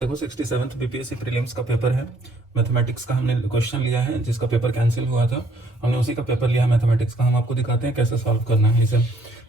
देखो 67th BPSC prelims का paper है। मैथमेटिक्स का हमने क्वेश्चन लिया है, जिसका पेपर कैंसिल हुआ था, हमने उसी का पेपर लिया है मैथमेटिक्स का। हम आपको दिखाते हैं कैसे सॉल्व करना है इसे।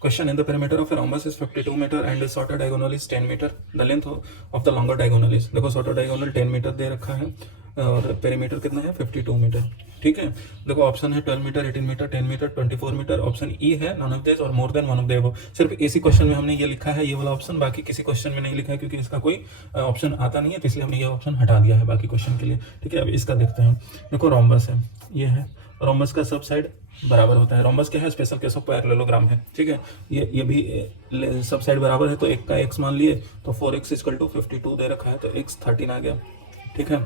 Question in the perimeter of a rhombus is 52 metre and shorter diagonal is 10 metre. The length of the longer diagonal is, देखो शॉर्टर डायगोनल 10 मीटर दे रखा है और पेरीमीटर कितना है 52 मीटर। ठीक है, देखो ऑप्शन है 12 metre, 18 metre, 10 metre, 24 metre. Option E है नॉन ऑफ दिस और more than one of the. सिर्फ इसी क्वेश्चन में हमने ये लिखा है, ये वाला ऑप्शन, बाकी किसी क्वेश्चन में नहीं लिखा है क्योंकि इसका कोई ऑप्शन आता नहीं है, तो इसलिए हमने ये ऑप्शन हटा दिया है बाकी क्वेश्चन के लिए। ठीक है, अब इसका देखते हैं। देखो रोम्बस है, ये है रोम्बस का सब साइड बराबर होता है। रोम्बस क्या है, स्पेशल केस ऑफ पैरेललोग्राम है। ठीक है, ये भी सब साइड बराबर है, तो एक का एक्स मान लिए तो 4x = 52 दे रखा है, तो x 13 आ गया। ठीक है,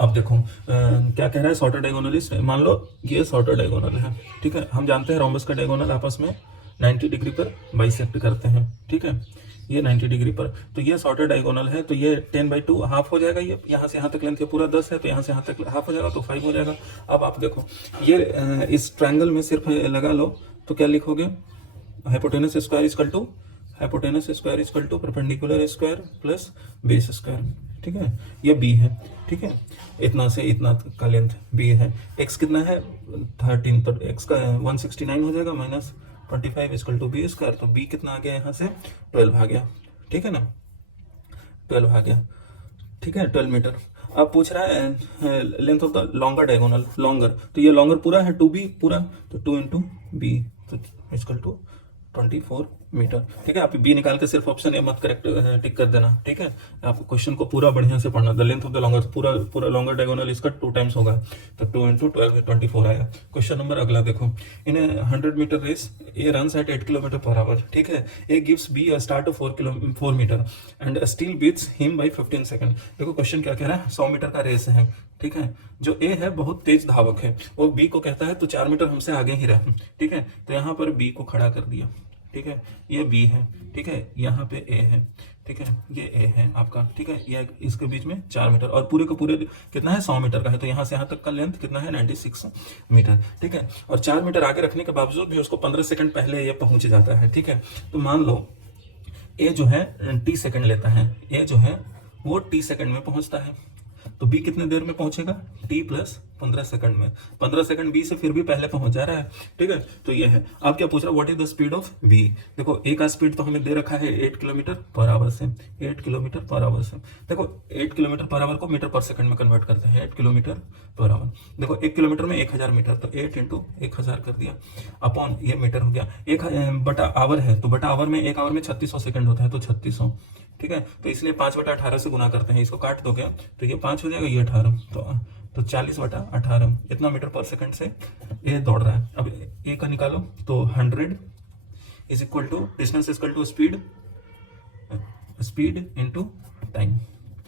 अब देखो क्या कह रहा है, शॉर्टर डायगोनल इज, मान लो ये शॉर्टर डायगोनल है। ठीक है, हम जानते हैं रोम्बस का डायगोनल आपस में 90 डिग्री पर बाइसेक्ट करते हैं। ठीक है, ये 90 डिग्री पर, तो ये शॉर्टर डायगोनल है, तो ये 10/2 हाफ हो जाएगा। ये यहाँ से यहाँ तक लेंथ पूरा 10 है, तो यहाँ से यहाँ तक हाफ हो जाएगा, तो 5 हो जाएगा। अब आप देखो ये इस ट्रायंगल में सिर्फ लगा लो तो क्या लिखोगे, hypotenuse square equal to perpendicular square plus base square. ठीक है, ये बी है। ठीक है, इतना से इतना का लेंथ बी है। एक्स कितना है 13, तो एक्स का 169 हो जाएगा माइनस 25 = बी स्क्वायर, तो बी कितना आ गया यहाँ से 12 आ गया। ठीक है ना, 12 आ गया। ठीक है, 12 मीटर। अब पूछ रहा है length of the longer diagonal, longer, तो ये लॉन्गर पूरा है 2b पूरा, तो 2 × b तो = 24 मीटर। ठीक है, आप बी निकाल के सिर्फ ऑप्शन ए मत करेक्ट टिक कर देना। ठीक है, आपको क्वेश्चन को पूरा बढ़िया से पढ़ना। The length of the longer, पूरा लॉन्गर डायगोनल इसका 2 टाइम्स होगा, तो 2 × 12 24 आया। क्वेश्चन नंबर अगला देखो, in 100 metre race A runs at 8 km/h। ठीक है, A gives B a start of 4 metre and still beats him by 15 second. देखो क्वेश्चन क्या कह रहा है, 100 मीटर का रेस है। ठीक है, जो ए है बहुत तेज धावक है, वो बी को कहता है तो 4 मीटर हमसे आगे ही रहे। ठीक है, तो यहाँ पर बी को खड़ा कर दिया। ठीक है, ये बी है। ठीक है, यहाँ पे ए है। ठीक है, ये ए है आपका। ठीक है, ये इसके बीच में 4 मीटर और पूरे का पूरे कितना है 100 मीटर का है, तो यहाँ से यहाँ तक का लेंथ कितना है 96 मीटर। ठीक है, और 4 मीटर आगे रखने के बावजूद भी उसको 15 सेकंड पहले ये पहुंच जाता है। ठीक है, तो मान लो ए जो है टी सेकंड लेता है, ए जो है वो टी सेकंड में पहुंचता है, तो बी कितने देर में पहुंचेगा टी प्लस 15 सेकंड में। 15 सेकंड बी से फिर भी पहले पहुंच जा रहा है। ठीक है, तो ये है। अब क्या पूछ रहा है, what is the speed of B. देखो ए का स्पीड तो हमें दे रखा है 8 km/h से, 8 km/h से। देखो 8 km/h को मीटर पर सेकंड में कन्वर्ट करते हैं, 8 km/h। देखो 1 किलोमीटर में 1000 मीटर, तो 8 × 1000 कर दिया अपॉन ये मीटर हो गया। 1/आवर है, तो बटा आवर में 1 आवर में 3600 सेकंड होता है, तो 3600। ठीक है, तो इसलिए 5/18 से गुना करते हैं, इसको काट दोगे तो ये 5 हो जाएगा, ये 18, तो 40/18 इतना मीटर पर सेकंड से ये दौड़ रहा है। अब ए का निकालो, तो 100 = डिस्टेंस स्पीड इनटू टाइम।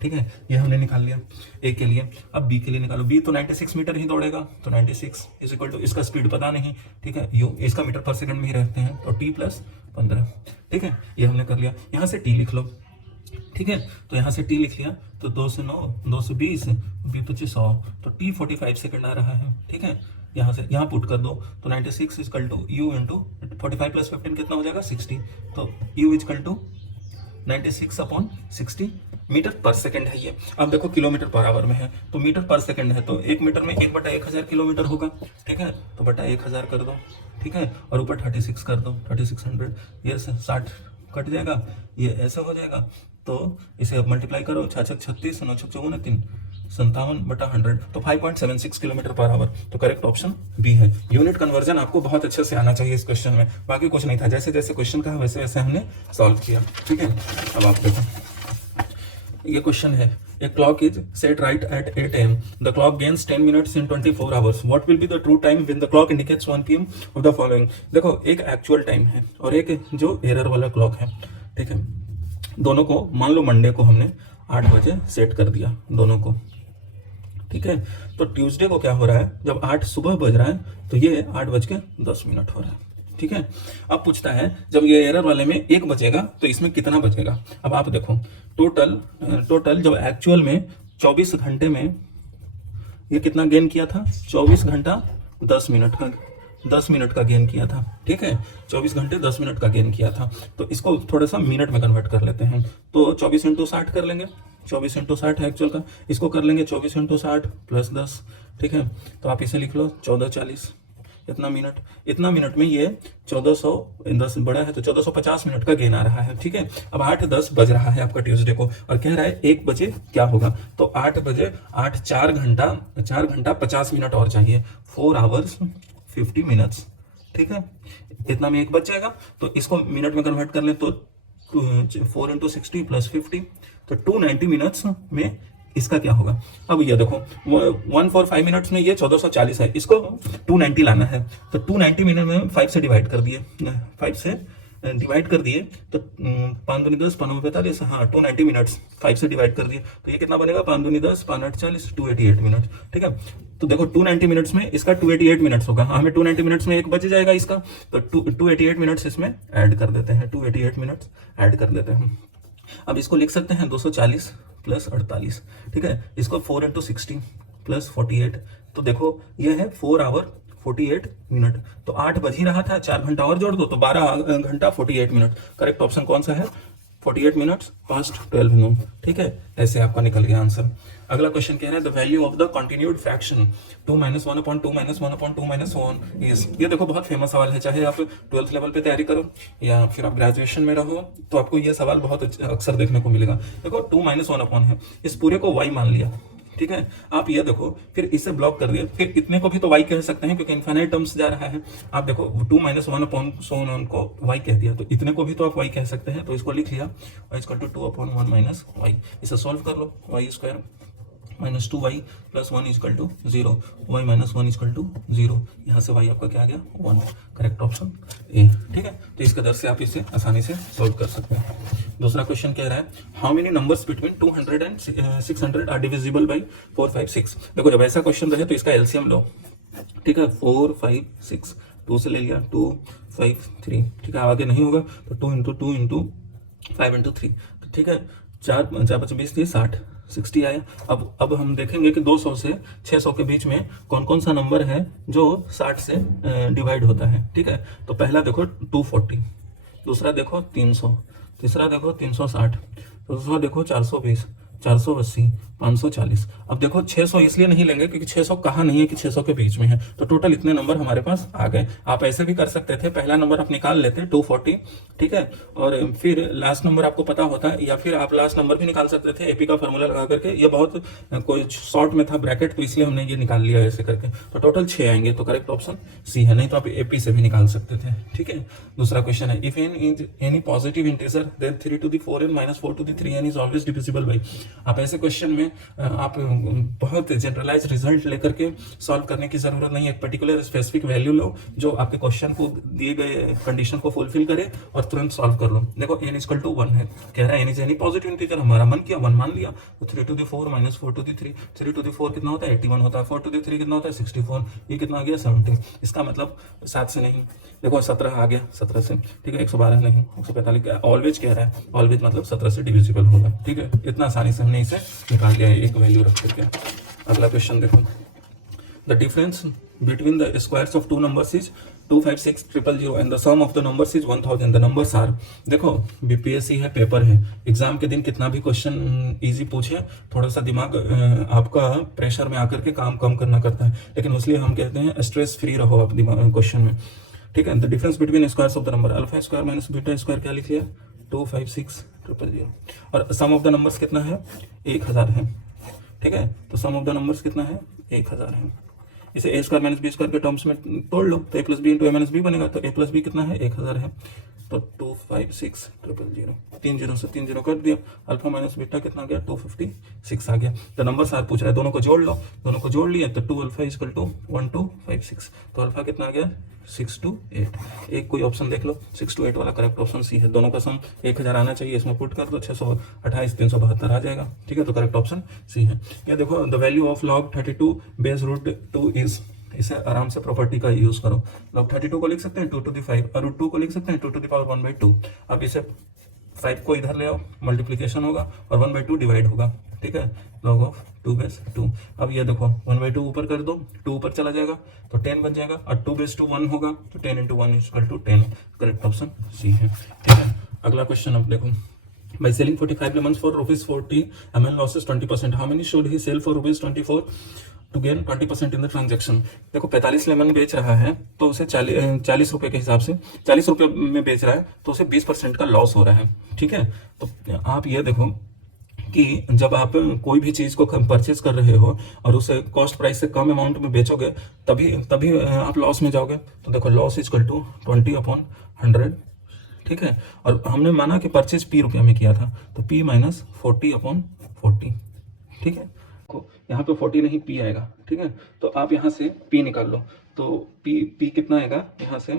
ठीक है, ये हमने निकाल लिया ए के लिए। अब बी के लिए निकालो, बी तो 96 मीटर ही दौड़ेगा, तो 96 = इसका स्पीड पता नहीं। ठीक है, यू इसका मीटर पर सेकंड में ही रहते हैं, तो t + 15। ठीक है, ये हमने कर लिया। यहाँ से t लिख लो। ठीक है, तो यहाँ से t लिख लिया, तो 2 से 9, 2 से 20, 20 100, तो t 45 सेकंड आ रहा है। ठीक है, यहाँ से यहाँ पुट कर दो, तो 96 = u × 45 + 15 कितना हो जाएगा 60, तो u = 96/60 मीटर पर सेकंड है ये। अब देखो km/h में है, तो मीटर पर सेकंड है, तो 1 मीटर में 1/1000 किलोमीटर होगा। ठीक है, तो बटा 1000 कर दो। ठीक है, और ऊपर 36 कर दो, 3600, ये 60 कट जाएगा, ये ऐसा हो जाएगा। तो इसे अब मल्टीप्लाई करो, 6 36, 9 54, 57/100, तो 5.76 km/h। तो करेक्ट ऑप्शन बी है। यूनिट कन्वर्जन आपको बहुत अच्छे से आना चाहिए इस क्वेश्चन में, बाकी कुछ नहीं था, जैसे जैसे क्वेश्चन का वैसे वैसे हमने सॉल्व किया। ठीक है, अब आप देखो ये क्वेश्चन है, A clock is set right at 8 am. The clock gains 10 minutes in 24 hours. What will be the true time when the clock indicates 1 PM of the following? देखो एक एक्चुअल टाइम है और एक जो एरर वाला clock है। ठीक है, दोनों को मान लो मंडे को हमने 8 बजे सेट कर दिया दोनों को। ठीक है, तो ट्यूसडे को क्या हो रहा है, जब 8 सुबह बज रहा है तो ये 8:10 हो रहा है। ठीक है, अब पूछता है जब ये एरर वाले में 1 बचेगा तो इसमें कितना बचेगा। अब आप देखो टोटल जब एक्चुअल में 24 घंटे में ये कितना गेन किया था, 24 घंटा 10 मिनट का 10 मिनट का गेन किया था। ठीक है, 24 घंटे 10 मिनट का गेन किया था, तो इसको थोड़ा सा मिनट में कन्वर्ट कर लेते हैं, तो 24 × 60 कर लेंगे। 24 इंटू 60 है एक्चुअल का, इसको कर लेंगे 24 इंटू 60 प्लस 10, ठीक है। तो आप इसे लिख लो 1440, इतना मिनट में ये 1400, 10 बड़ा है तो 1450 मिनट का गेन आ रहा है, ठीक है। अब 8:10 बज रहा है आपका ट्यूसडे को, और कह रहा है 1 बजे क्या होगा, तो 8 बजे 4 घंटा 50 मिनट और चाहिए, 4 आवर्स 50 मिनट्स, ठीक है। इतना में 1 बज जाएगा, तो इसको मिनट में कन्वर्ट कर ले तो 4 इंटू 60 प्लस 50, तो 290 मिनट्स में इसका क्या होगा। अब ये देखो 145 मिनट्स में ये 1440 है, इसको 290 लाना है, तो 290 मिनट में 5 से डिवाइड कर दिए, 5 से डिवाइड कर दिए तो 5 दूनी 10, 5 45, हाँ 290 मिनट्स 5 से डिवाइड कर दिए, तो ये कितना बनेगा, 5 दूनी 10, 5 8 40, 288 मिनट, ठीक है। तो देखो 290 मिनट्स में इसका 288 मिनट्स होगा, हमें 290 मिनट्स में 1 बच जाएगा इसका, तो 288 मिनट्स इसमें ऐड कर देते हैं, 288 मिनट्स ऐड कर देते हैं। अब इसको लिख सकते हैं 240 प्लस 48, ठीक है। इसको 4 इंटू 60 प्लस 48, तो देखो ये है 4 आवर 48 मिनट, तो 8 बज ही रहा था, 4 घंटा और जोड़ दो तो 12 घंटा 48 मिनट। करेक्ट ऑप्शन कौन सा है, 48 मिनट्स पास्ट 12 नून, ठीक है। ऐसे आपका निकल गया आंसर। अगला क्वेश्चन कह रहा है the value of the continued fraction 2 - 1/2 - 1/2 - 1 is. ये देखो बहुत फेमस सवाल है, चाहे आप 12th लेवल पे तैयारी करो या फिर आप ग्रेजुएशन में रहो तो आपको ये सवाल बहुत अक्सर देखने को मिलेगा। देखो 2 - 1 है, इस पूरे को y मान लिया, ठीक है। आप ये देखो फिर इसे ब्लॉक कर दिया, फिर इतने को भी तो y कह सकते हैं क्योंकि इनफाइनाइट टर्म्स जा रहा है। आप देखो 2 - 1/1 को y कह दिया, तो इतने को भी तो आप y कह सकते हैं, तो इसको लिख लिया y = 2/1 - y। इसे सॉल्व कर लो, y² - 2y + 1 = 0, y - 1 = 0, यहाँ से y आपका क्या आ गया 1। करेक्ट ऑप्शन ए, ठीक है। तो इसके दर से आप इसे आसानी से सॉल्व कर सकते हैं। दूसरा क्वेश्चन कह रहा है how many numbers between 200 and 600 are divisible by 4 5 6। देखो जब ऐसा क्वेश्चन रहे तो इसका एलसीएम लो, ठीक है। 4 5 6, 2 से ले लिया 2 5 3, ठीक है। आगे नहीं होगा तो 2 × 2 × 5 × 3, ठीक है। 4 4 5 20 30 60 60 आया। अब हम देखेंगे कि 200 से 600 के बीच में कौन कौन सा नंबर है जो 60 से डिवाइड होता है, ठीक है। तो पहला देखो 240, दूसरा देखो 300, तीसरा देखो 360, दूसरा देखो 420, 480, 540। अब देखो 600 इसलिए नहीं लेंगे क्योंकि 600 कहा नहीं है कि 600 के बीच में है, तो टोटल इतने नंबर हमारे पास आ गए। आप ऐसे भी कर सकते थे, पहला नंबर आप निकाल लेते 240, ठीक है, और फिर लास्ट नंबर आपको पता होता है, या फिर आप लास्ट नंबर भी निकाल सकते थे एपी का फॉर्मूला लगा करके। ये बहुत कोई शॉर्ट में था ब्रैकेट, तो इसलिए हमने ये निकाल लिया ऐसे करके, तो टोटल 6 आएंगे। तो करेक्ट ऑप्शन सी है, नहीं तो आप एपी से भी निकाल सकते थे, ठीक है। दूसरा क्वेश्चन है if n is any positive integer then 3 to the 4n - 4 to the 3n is always divisible by. आप ऐसे क्वेश्चन में आप बहुत जनरलाइज रिजल्ट लेकर के सॉल्व करने की जरूरत नहीं है। एक पर्टिकुलर स्पेसिफिक वैल्यू लो जो आपके क्वेश्चन को दिए गए कंडीशन को फुलफिल करे और तुरंत सॉल्व कर लो। देखो n = 1 है, कह रहा है n is any positive integer, हमारा मन किया 1 मान लिया, तो 3 to the 4 - 4 to the 3, 3 to the 4 कितना होता है 81 होता है, 4 to the 3 कितना होता है 64, ये कितना आ गया 70। इसका मतलब 7 से नहीं, देखो 17 आ गया 17 से, ठीक है। 112 नहीं, 145 ऑलवेज कह रहा है, ऑलवेज मतलब 17 से डिविजिबल होगा, ठीक है। इतना आसानी से हमने इसे निकाल लिया है एक वैल्यू रख करके। अगला क्वेश्चन देखो the difference between the squares of 2 numbers is 256,000 and the sum of the numbers is 1000। The numbers are, देखो बीपीएससी है, पेपर है, एग्जाम के दिन कितना भी क्वेश्चन इजी पूछे, थोड़ा सा दिमाग आपका प्रेशर में आकर के काम कम करना करता है, लेकिन इसलिए हम कहते हैं स्ट्रेस फ्री रहो आप दिमाग क्वेश्चन में, ठीक है। The difference between squares of the number α² - β² क्या लिख लिया 256,000, और सम ऑफ द नंबर्स कितना है 1000 है, ठीक है। तो सम ऑफ द नंबर्स कितना है 1000 है। इसे a² - b² के टर्म्स में तोड़ लो तो a + b × a - b बनेगा, तो a + b कितना है 1000 है, तो 256,000, 3 0 से 3 0 कर दिया, α - β कितना गया 256 आ गया। तो नंबर 7 पूछ रहा है, दोनों को जोड़ लो, दोनों को जोड़ लिया तो 2α = 1256, तो अल्फा कितना आ गया 6 to 8। एक कोई ऑप्शन देख लो 6 to 8 वाला, करेक्ट ऑप्शन सी है। दोनों का सम 1000 आना चाहिए, इसमें पुट कर दो 628 372 आ जाएगा, ठीक है। तो करेक्ट ऑप्शन सी है। ये देखो the value of log 32 base √2 is, इसे आराम से प्रॉपर्टी का यूज करो। log 32 को लिख सकते हैं 2 to the 5 और √2 को लिख सकते हैं 2 to the power 1/2। अब इसे 5 को इधर ले आओ, मल्टीप्लीकेशन होगा और 1/2 डिवाइड होगा, ठीक है, log ऑफ 2/2। अब ये देखो 1/2 ऊपर कर दो, 2 ऊपर चला जाएगा तो 10 बन जाएगा, और 2/2 1 होगा तो 10 × 1 = 10। करेक्ट ऑप्शन सी है, ठीक है। अगला क्वेश्चन अब देखो By selling 45 lemons for rupees 40, MN losses 20%. How many should he sell for rupees 24 to gain 20% in the transaction? देखो 45 लेमन बेच रहा है तो उसे 40 रुपए के हिसाब से 40 रुपए में बेच रहा है तो उसे 20% का लॉस हो रहा है। ठीक है, तो आप ये देखो कि जब आप कोई भी चीज़ को परचेज कर रहे हो और उसे कॉस्ट प्राइस से कम अमाउंट में बेचोगे तभी तभी आप लॉस में जाओगे। तो देखो लॉस इक्वल टू 20/100। ठीक है, और हमने माना कि परचेज P रुपया में किया था तो P माइनस 40/40। ठीक है, को यहाँ पे 40 नहीं P आएगा। ठीक है, तो आप यहाँ से P निकाल लो तो P कितना आएगा, यहाँ से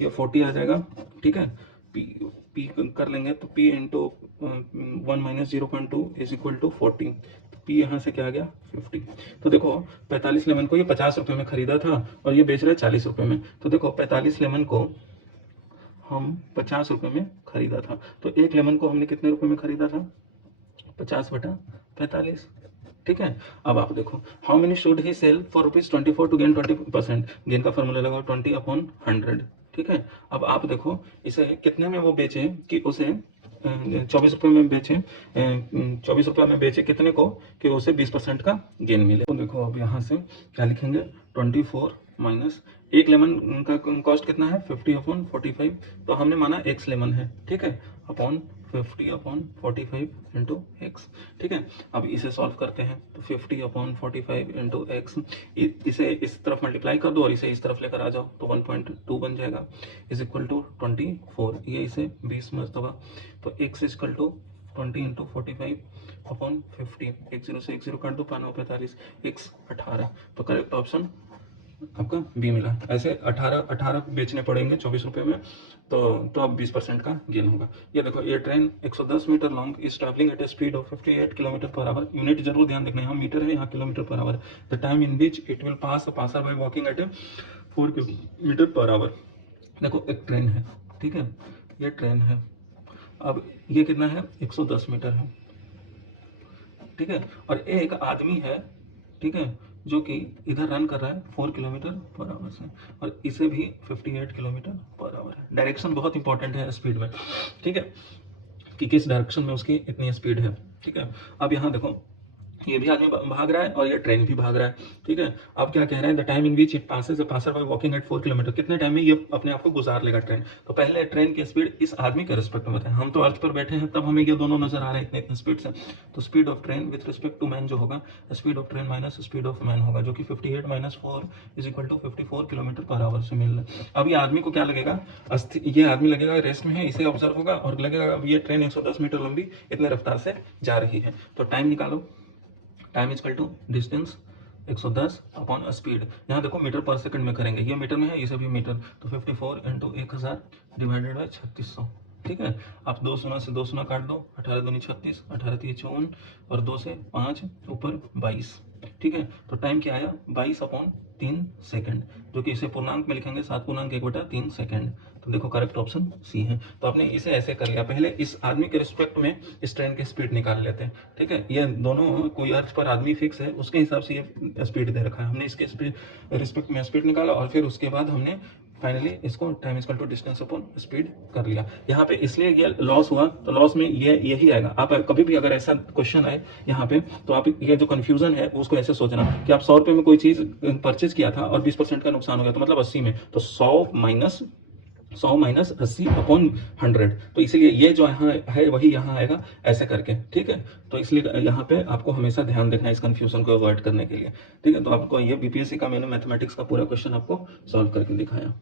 ये 40 आ जाएगा। ठीक है, P कर लेंगे तो P into 1 minus 0.2 is equal to 40। तो P यहाँ से क्या आ गया 50। तो देखो 45 लेमन को ये 50 रुपये में खरीदा था और ये बेच रहा है 40 रुपये में। तो देखो 45 लेमन को हम 50 रुपये में खरीदा था तो एक लेमन को हमने कितने रुपए में खरीदा था, 50/45। ठीक है, अब आप देखो how many should he sell for rupees 24 to gain 20%। Gain का फॉर्मूला लगाओ 20/100। ठीक है, अब आप देखो इसे कितने में वो बेचे कि उसे 24 रुपये में बेचे, 24 रुपये में बेचे कितने को कि उसे 20% का गेन मिले। तो देखो अब यहाँ से क्या लिखेंगे 24 माइनस एक लेमन का कॉस्ट कितना है 50/45। तो हमने माना x लेमन है। ठीक है, अपॉन 50/45 इंटू एक्स। ठीक है, अब इसे सॉल्व करते हैं तो 50/45 इंटू एक्स, इसे इस तरफ मल्टीप्लाई कर दो और इसे इस तरफ लेकर आ जाओ तो 1.2 बन जाएगा इज इक्वल टू 24। ये इसे 20 मरतबा तो x is equal to 20 into 45/50। 10 से 10 काट दो 5×45, x 18। तो करेक्ट ऑप्शन आपका बी मिला। ऐसे 18 बेचने पड़ेंगे 24 रुपये में तो अब 20% का गेन होगा। ये देखो ये train 110 metre long is travelling at a speed of 58 kilometre per hour. Unit जरूर ध्यान रखना, यहाँ मीटर है यहाँ kilometre per hour. The time in which it will pass a passer by walking at a 4 kilometre per hour. देखो एक train है, ठीक है, ये ट्रेन है। अब ये कितना है 110 मीटर है। ठीक है, और एक आदमी है, ठीक है, जो कि इधर रन कर रहा है 4 किलोमीटर पर आवर से और इसे भी 58 किलोमीटर पर आवर है। डायरेक्शन बहुत इंपॉर्टेंट है स्पीड में। ठीक है, कि किस डायरेक्शन में उसकी इतनी स्पीड है। ठीक है, अब यहाँ देखो ये भी आदमी भाग रहा है और ये ट्रेन भी भाग रहा है। ठीक है, अब क्या कह रहा है the time in which it passes a passer by walking at 4 kilometre. कितने टाइम में ये अपने आप को गुजार लेगा ट्रेन। तो पहले ट्रेन की स्पीड इस आदमी के रिस्पेक्ट में बताएं। हम तो अर्थ पर बैठे हैं तब हमें ये दोनों नजर आ रहे हैं इतने स्पीड से। तो speed of train with respect to man जो होगा speed of train minus speed of man होगा जो कि 58 minus 4 is equal to 54 kilometre per hour से मिल रहा है। अब ये आदमी को क्या लगेगा, ये आदमी लगेगा रेस्ट में है, इसे ऑब्जर्व होगा और लगेगा अब ये ट्रेन 110 मीटर लंबी इतने रफ्तार से जा रही है। तो टाइम निकालो, time is equal to distance 110 upon speed. यहाँ देखो मीटर पर सेकंड में करेंगे, ये मीटर में है इसे भी मीटर, तो 54 इंटू 1000 डिवाइडेड बाई 3600। ठीक है, आप 2 शून्य से 2 शून्य काट दो, 18 दूनी 36, 18 3 54 और 2 से 5 ऊपर 22। ठीक है, तो टाइम क्या आया 22/3 सेकंड, जो कि इसे पूर्णांक में लिखेंगे 7/1/3 सेकंड। तो देखो करेक्ट ऑप्शन सी है। तो आपने इसे ऐसे कर लिया, पहले इस आदमी के रिस्पेक्ट में इस ट्रेन की स्पीड निकाल लेते हैं। ठीक है, ये दोनों कोई अर्थ पर आदमी फिक्स है उसके हिसाब से ये स्पीड दे रखा है, हमने इसके स्पीड रिस्पेक्ट में स्पीड निकाला और फिर उसके बाद हमने फाइनली इसको time equal to distance upon speed कर लिया। यहाँ पे इसलिए ये लॉस हुआ, तो लॉस में ये यही आएगा। आप कभी भी अगर ऐसा क्वेश्चन आए यहाँ पे तो आप ये जो कंफ्यूजन है उसको ऐसे सोचना कि आप 100 रुपये में कोई चीज परचेज किया था और 20% का नुकसान हो गया तो मतलब 80 में, तो 100 माइनस 80/100। तो इसीलिए ये जो यहाँ है वही यहाँ आएगा ऐसे करके। ठीक है, तो इसलिए यहाँ पे आपको हमेशा ध्यान रखना है इस कंफ्यूजन को अवॉइड करने के लिए। ठीक है, तो आपको ये बीपीएससी का मैंने मैथमेटिक्स का पूरा क्वेश्चन आपको सॉल्व करके दिखाया।